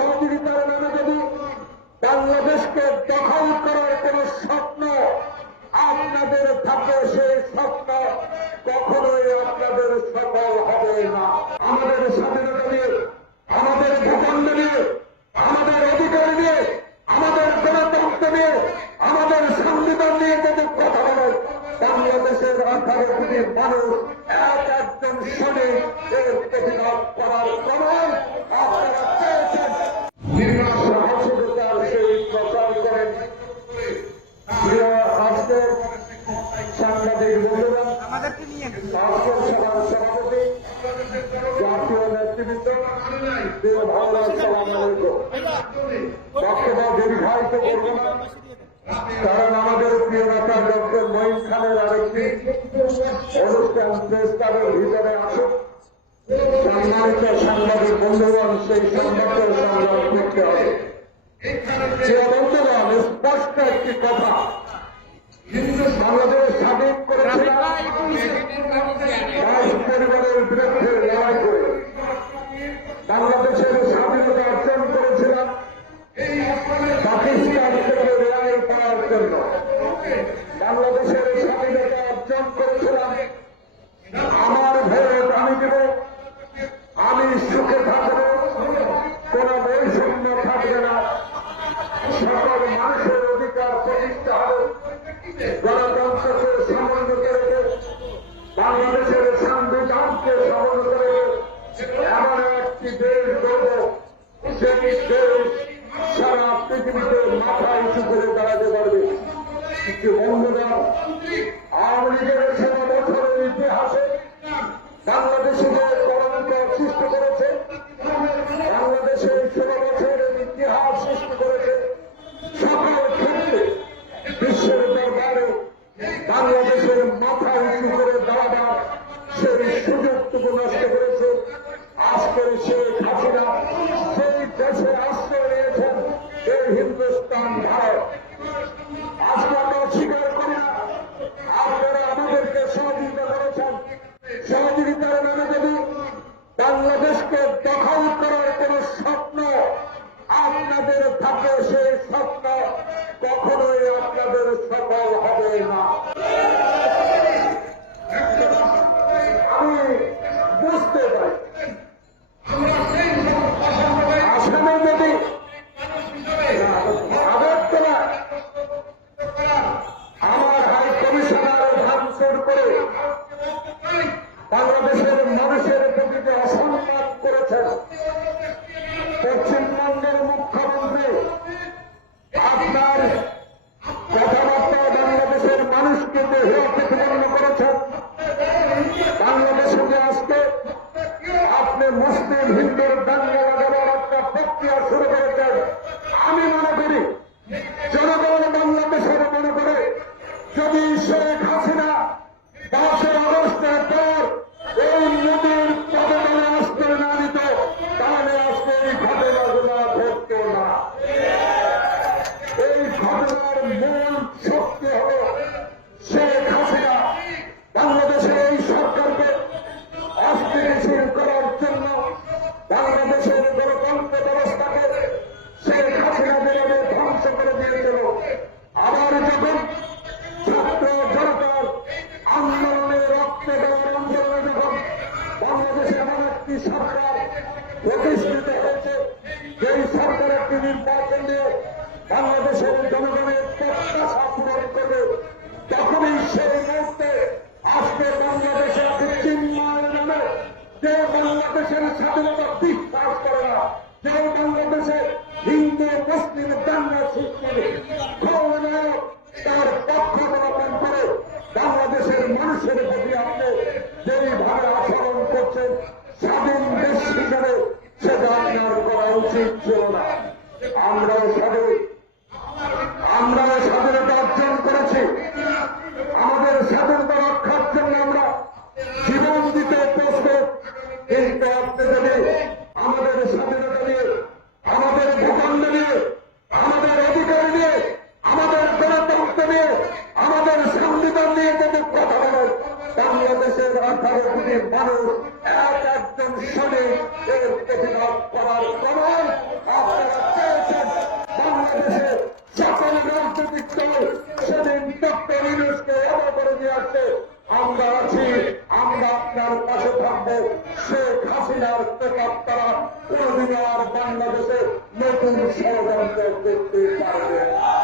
সহযোগিতার নামে যদি বাংলাদেশকে দখল করার কোন স্বপ্ন আপনাদের থাকে, সেই স্বপ্ন কখনোই আপনাদের সফল হবে না। আমাদের স্বাধীনতা নিয়ে, আমাদের ভূখণ্ড নিয়ে, আমাদের অধিকার নিয়ে, আমাদের গণতন্ত্র নিয়ে, আমাদের সংবিধান নিয়ে যদি কথা বলে বাংলাদেশের 18 কোটি মানুষ একজন সৈনিক এর প্রতিবাদ করার প্রমাণ আপনারা পেয়েছেন। সাহসিকতার সেই প্রচার করেন আজকের সাংবাদিক বন্ধুরা, আজকের সভার সভাপতি, জাতীয় নেতৃবৃন্দ, ভালো আসসালাম আলাইকুম। বক্তব্য দীর্ঘায়িত করব না, কারণ আমাদের প্রিয় নেতা ডক্টর মঈন খানের আরেকটি অনুষ্ঠান প্রেস ক্লাবের ভিতরে আসুক। সম্মানিত সাংবাদিক বন্ধুগণ, সেই সংবাদের সংগ্রাম করতে হবে। প্রিয় বন্ধুগণ, স্পষ্ট একটি কথা, বাংলাদেশ স্বাধীন করেছিলাম পরিবারের বিরুদ্ধে লড়াই করে, বাংলাদেশের স্বাধীনতা অর্জন করেছিলাম পাকিস্তান থেকে রেহাই পাওয়ার জন্য, বাংলাদেশের স্বাধীনতা অর্জন করেছিলাম আমার ভোট আমি দেব, আমি সুখে থাকবো, কোন বৈষম্য থাকবে না, সকল মানুষের অধিকার প্রতিষ্ঠা হবে, গণতন্ত্রকে সমুন্নত রেখে বাংলাদেশের সংবিধানকে সমুন্নত রেখে এমন একটি দেশ গড়ব, সেই দেশ সারা পৃথিবীতে মাথা উঁচু করে দাঁড়াতে পারবে। কিন্তু বন্ধুরা, আওয়ামী লীগের 16 বছরের ইতিহাসে বাংলাদেশে কলঙ্ক সৃষ্টি করেছে, বাংলাদেশের 16 বছরের ইতিহাস সৃষ্টি করেছে, সকল ক্ষেত্রে বিশ্বের দরবারে বাংলাদেশের মাথা উঁচু করে দাঁড়াবার সেই সুযোগটুকু নষ্ট করেছে। আজকের শেখ হাসিনা সেই দেশে আশ্রয় নিয়েছেন এই হিন্দুস্তান ভারত। আজকে আমরা অস্বীকার করি না, আপনারা আমাদেরকে সহযোগিতা করেছেন। সহযোগিতার নামে যদি বাংলাদেশকে দখল করার কোন স্বপ্ন আপনাদের থাকে, সেই স্বপ্ন কখনোই আপনাদের সফল হবে না। আমি বুঝতে পারি আসামে যদি আগরতলা আমার হাই কমিশনার ভাঙচুর করে বাংলাদেশের মানুষের প্রতি যে অসম্মান করেছেন, পশ্চিমবঙ্গের মুখ্যমন্ত্রী আপনার কথাবার্তা বাংলাদেশের মানুষকে হেয় প্রতিপন্ন করেছেন, বাংলাদেশে যে আজকে আপনি মুসলিম হিন্দুর দাঙ্গা লাগাবার একটা প্রক্রিয়া শুরু করেছেন, আমি মনে করি জনগণ বাংলাদেশের মনে করে যদি শেখ হাসিনা 5 আগস্টের পর এই নদীর পদতলে আশ্রয় না দিত, তাহলে আজকে এই ঘটনাগুলো ঘটত না। এই ঘটনার মূল শক্তি হল শেখ হাসিনা বাংলাদেশের এই সরকারকে অস্থিতিশীল করার জন্য, বাংলাদেশের গণতন্ত্র ব্যবস্থাকে শেখ হাসিনা যেভাবে ধ্বংস করে দিয়েছিল, আবার যখন ছাত্র জনতার আন্দোলনে রক্তে দেওয়ার আন্দোলনে যখন বাংলাদেশে এমন একটি সরকার প্রতিষ্ঠিত হয়েছে, যেই সরকার একটি নির্বাচন দিয়ে বাংলাদেশের জনগণের প্রত্যাশা পূরণ করবে, তখনই সেই মুহূর্তে আজকে বাংলাদেশে চিন্ময় নামে যে বাংলাদেশের স্বাধীনতা বিশ্বাস করে না, যে বাংলাদেশে হিন্দু মুসলিম দাঙ্গা সৃষ্টির খলনায়ক, তার পক্ষ অবলম্বন করে বাংলাদেশের মানুষের প্রতি আপনি যেইভাবে আচরণ করছেন, স্বাধীন দেশ হিসেবে সেটা আপনার করা উচিত ছিল না। আমরাও স্বাধীনতা অর্জন করেছি, আমাদের স্বাধীনতা রক্ষার জন্য আমরা জীবন দিতে প্রস্তুত, কিন্তু আপনি যদি আমাদের স্বাধীনতা নিয়ে, আমাদের ভূখণ্ড নিয়ে, আমাদের অধিকার নিয়ে, আমাদের গণতন্ত্র নিয়ে, আমাদের সংবিধান নিয়ে যদি কথা বলেন, বাংলাদেশের 18 কোটি মানুষ একজন সৈনিক এর প্রতিবাদ করার প্রমাণ নিয়ে আসতে আমরা আছি, আমরা আপনার পাশে থাকবো। শেখ হাসিনার প্রতাপ তারা কোনদিন আর বাংলাদেশে নতুন ষড়যন্ত্র করতে পারবে না।